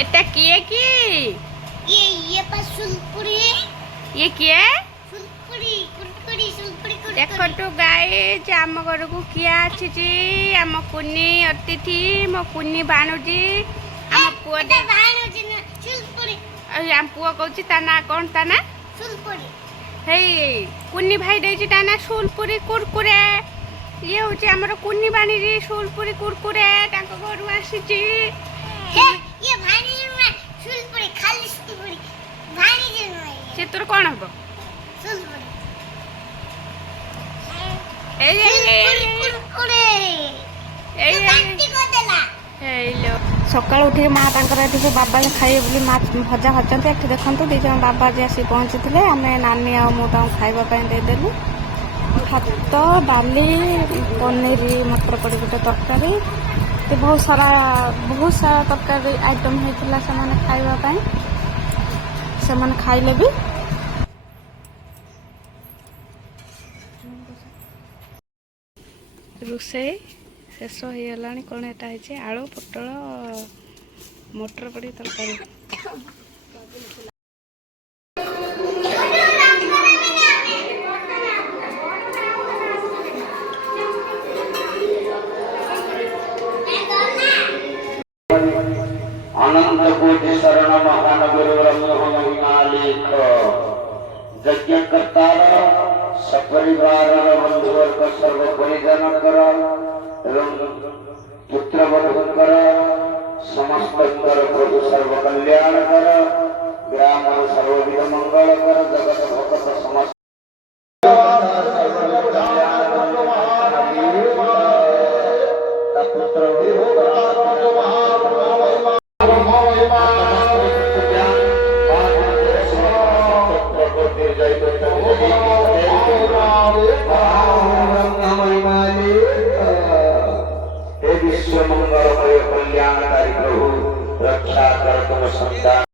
এটা কিয়ে কি ये पर सुलपुरी ये किए सुलपुरी कुरकुरी सुलपुरी देखो तो गाइस आम घर को किए आछि आम कुनी अतिथि मो कुनी बानुजी आम पुआ दे बानुजी ना सुलपुरी आम पुआ कहछि ता ना कोन ता ना सुलपुरी हे कुनी भाई देछि ता ना सुलपुरी कुरकुरे ये होछि हमर कुनी बानी रे सुलपुरी कुरकुरे तांको घरु आछि ये भानी में सुलपुरी खाली सुलपुरी भानी जे नय से तोर कोन हबो सुलपुरी सकाल उठे माँ ये बाबा खाइए बोली माछ भजा भाजते एट देखते दीज बाबा जी आसी पहुँची थे आम नानी आगे खावाई देदेलु भात डाली पनीर मटर पड़ी गोटे तरकारी बहुत सारा तरकारी आइटम होता से खावाई से खाइले भी रोषे शेष हो गला कौन एटा है आलू पटल मटर पड़ी तरकारी अनंत कोटि शरण महानगर महिमालेख यज्ञ करतार सपरिवार बंधुवर्ग सर्व परिजन कर पुत्र बधुकर समस्त प्रभु सर्व कल्याण कर ग्राम सर्वविध मंगल कर जगत भगत समस्त विश्व मंगलमय कल्याणकारी प्रभु रक्षा कर तुम संतान